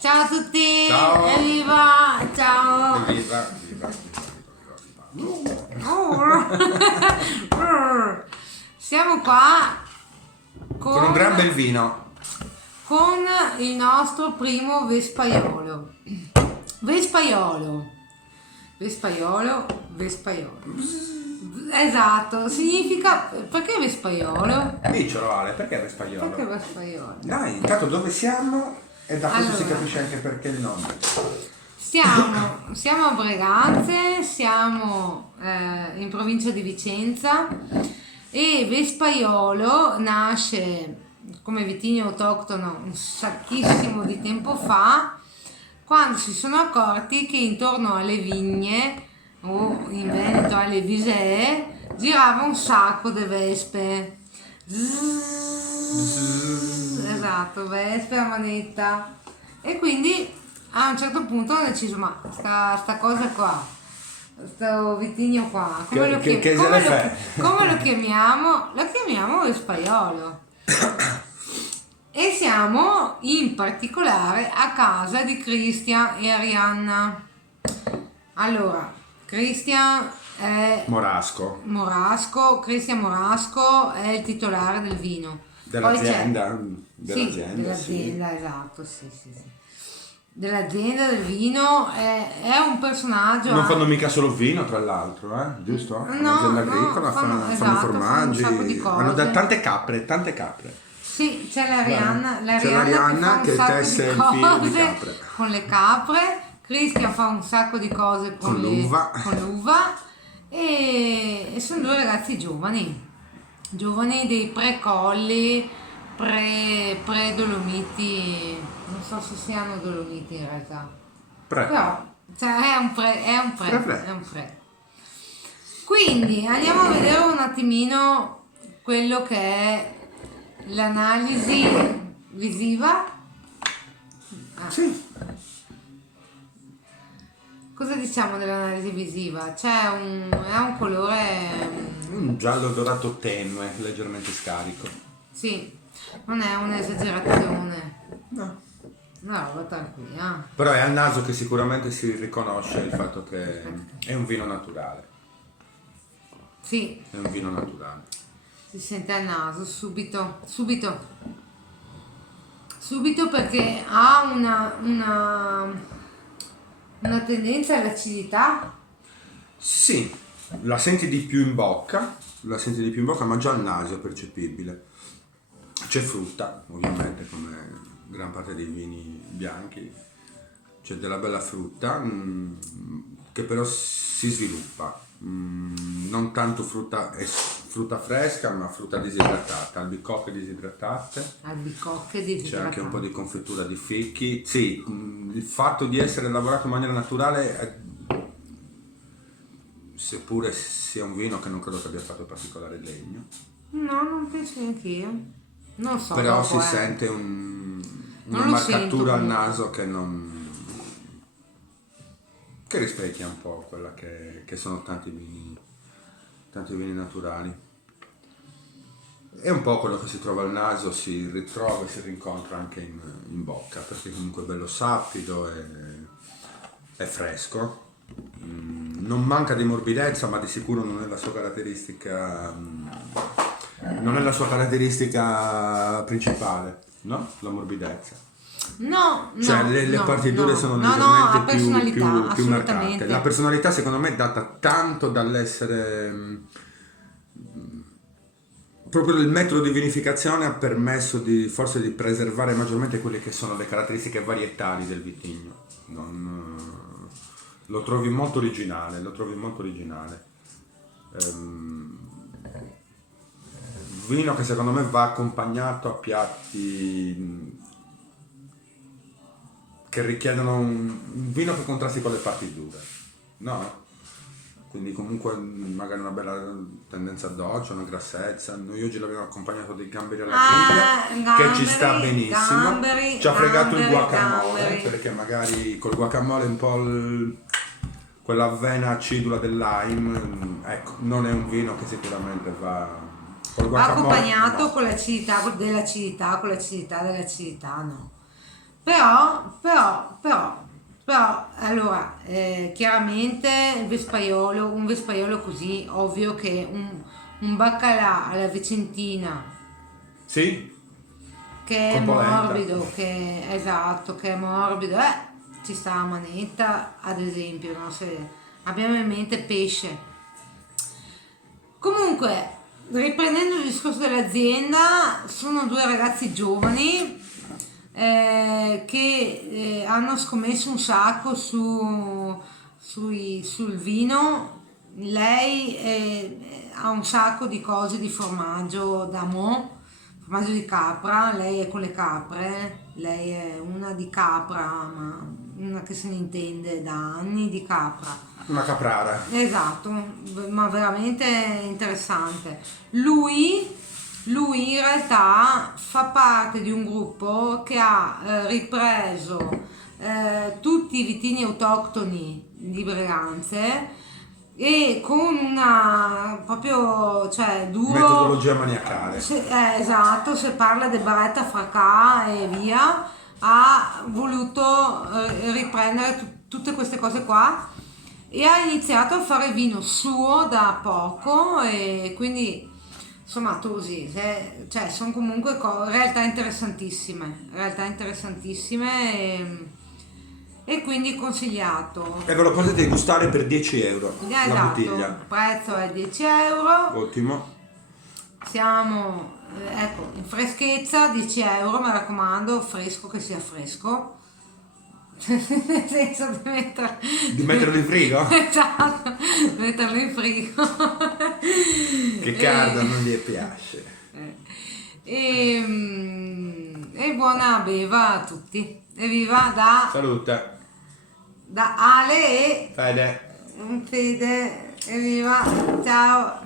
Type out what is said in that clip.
Ciao a tutti, Ciao. evviva, ciao. Viva. Siamo qua Con un gran bel vino. con il nostro primo Vespaiolo. Vespaiolo. Esatto, significa, perché Vespaiolo? Dicelo Ale, perché Vespaiolo? Perché Vespaiolo? Dai, intanto dove siamo? E da questo si Allora. capisce anche perché il nome. Siamo a Breganze, siamo in provincia di Vicenza e Vespaiolo nasce come vitigno autoctono un sacchissimo di tempo fa, quando si sono accorti che intorno alle vigne o in Veneto alle visee girava un sacco di vespe. Esatto, vespe a manetta. E quindi a un certo punto ho deciso, ma sta cosa qua, sto vitigno qua, come lo chiamiamo? Lo chiamiamo Vespaiolo. E siamo in particolare a casa di Cristian e Arianna. Allora, Cristian è Cristian Morasco è il titolare del vino. Dell'azienda. Dell'azienda, esatto, sì. Dell'azienda del vino è un personaggio. Non fanno mica solo vino, tra l'altro, giusto? No, Un'azienda agricola, fanno esatto, formaggi, fanno un sacco di cose. hanno tante capre. Sì, c'è l'Arianna che fa un tesse il sacco di figlio di cose capre. con le capre. Cristian fa un sacco di cose con l'uva. e sono due ragazzi giovani dei pre-colli, pre-dolomiti, non so se siano dolomiti in realtà, però cioè, è un pre. Quindi andiamo a vedere un attimino quello che è l'analisi visiva. Sì. Cosa diciamo dell'analisi visiva? È un colore, Un giallo dorato tenue, leggermente scarico. sì, non è un'esagerazione, No. una roba tranquilla. Però è al naso che sicuramente si riconosce il fatto che è un vino naturale. Sì, È un vino naturale. si sente al naso subito perché ha una tendenza all'acidità. Sì, la senti di più in bocca, ma già al naso è percepibile. C'è frutta, ovviamente, come gran parte dei vini bianchi. C'è della bella frutta che però si sviluppa. Non tanto frutta fresca, ma frutta disidratata, albicocche disidratate. C'è anche un po' di confettura di fichi. Sì, il fatto di essere lavorato in maniera naturale, seppure sia un vino che non credo che abbia fatto particolare legno. No, non penso neanch'io. Non so. Però dopo, si sente una Non lo sento, marcatura al comunque. naso che rispecchia un po' quella che sono tanti vini naturali. E un po' quello che si trova al naso si ritrova e si rincontra anche in bocca, perché comunque è bello sappido e fresco. Non manca di morbidezza, ma di sicuro non è la sua caratteristica principale, no? La morbidezza. No, Cioè le partiture sono leggermente più marcate. La personalità secondo me è data tanto dall'essere proprio il metodo di vinificazione ha permesso forse di preservare maggiormente quelle che sono le caratteristiche varietali del vitigno. Lo trovi molto originale. Vino che secondo me va accompagnato a piatti che richiedono un vino che contrasti con le parti dure, no? Quindi comunque magari una bella tendenza a dolce, una grassezza. Noi oggi l'abbiamo accompagnato dei gamberi alla griglia, che ci sta benissimo. Ci ha fregato il guacamole, perché magari col guacamole un po' quell'avena acidula del lime, ecco, non è un vino che sicuramente va Col guacamole, accompagnato no. con l'acidità dell'acidità, no. Però, allora, chiaramente un vespaiolo così, ovvio che un baccalà alla vicentina, Sì? che è Con polenta. morbido, esatto, che è morbido, ci sta a manetta, ad esempio, no? Se abbiamo in mente pesce. Comunque, riprendendo il discorso dell'azienda, sono due ragazzi giovani che hanno scommesso un sacco sul vino. Lei ha un sacco di cose di formaggio da formaggio di capra, lei è con le capre, lei è una di capra, ma una che se ne intende da anni di capra. Una caprara. Esatto, ma veramente interessante. Lui in realtà fa parte di un gruppo che ha ripreso tutti i vitigni autoctoni di Breganze e con una proprio, cioè duro, Metodologia maniacale. esatto, se parla di Baretta Fracà e via, ha voluto riprendere tutte queste cose qua e ha iniziato a fare vino suo da poco e quindi insomma così, cioè sono comunque realtà interessantissime e quindi consigliato. E ve lo potete gustare per 10 euro la Esatto, il bottiglia. prezzo è 10 euro, Ottimo. siamo ecco in freschezza 10 euro, mi raccomando, fresco, che sia fresco. Nel senso Di metterlo in frigo? esatto, metterlo in frigo. Che Cardo non gli piace. E buona beva a tutti. Evviva Salute. da Ale Fede. e Fede. Evviva, ciao.